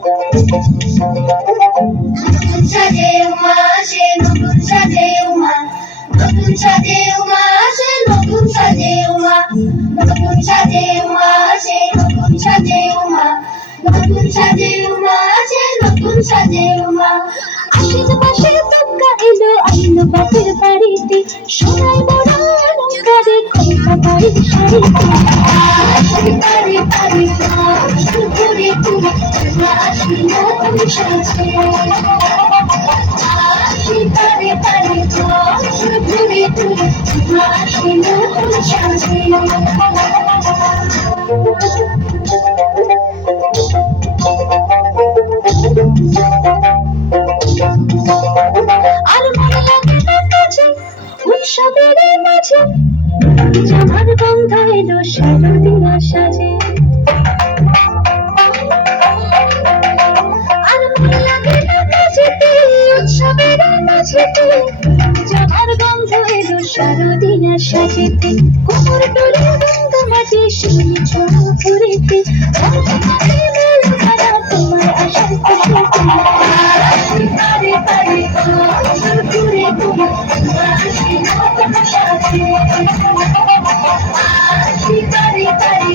নতুন সাজে উমা আসে, নতুন সাজে উমা, নতুন সাজে উমা আসে, নতুন সাজে উমা, নতুন সাজে উমা আসে, নতুন সাজে উমা, নতুন সাজে উমা আসে, নতুন সাজে উমা। আশেপাশে তোমরা এলো আইলো বাপের বাড়িতে, সোনায় মোড়া অলংকারে খোঁপা বাড়ির শাড়িতে। আসি পারে পারে ঘুরে ঘুরে আসি নতুন সাজে, আসি পারে পারে ঘুরে ঘুরে আসি নতুন সাজে। আর মনে লাগে না কাছে উৎসবের মাঝে, জামার গন্ধ এলো শারদীয়া সাজে। আর মনে লাগে না কাছে উৎসবের মাঝে, জামার গন্ধ এলো শারদীয়া সাজেতে। কোমর ডোলে গন্ধ মাঝে শিউলি ছড়া ফুরেতে, তোমার আশার খুশিতে। আসি পারে পারে ঘুরে ঘুরে আসি নতুন সাজে, আসি পারে পারে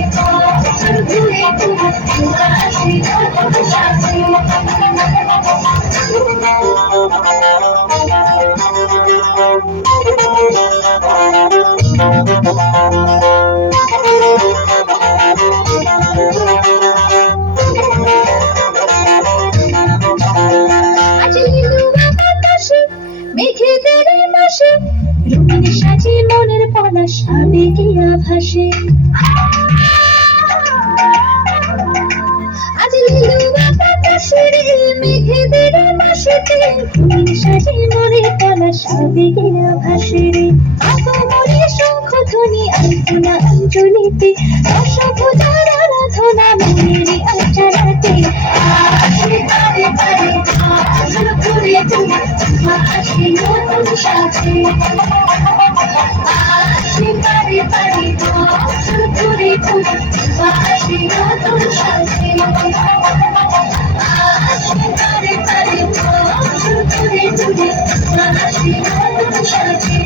ঘুরে ঘুরে আসি নতুন সাজে। মেঘেদের মাসে রঙিন সাজে মনের পলাশ আবেগিয়া ভাসে। আজ লিলুয়া বাতাসে মেঘেদের মাসেতে রঙিন সাজে মনের পলাশ আবেগিয়া ভাসে রে। আগমনে শঙ্খ ধ্বনি আলপনা অঞ্জলিতে, দশভুজার আরাধনা মনের আচরাতে। আসি পারে পারে ঘুরে ঘুরে আসি নতুন সাজে, আসি পারে পারে ঘুরে ঘুরে আসি নতুন সাজে, আসি পারে পারে ঘুরে ঘুরে আসি নতুন সাজে।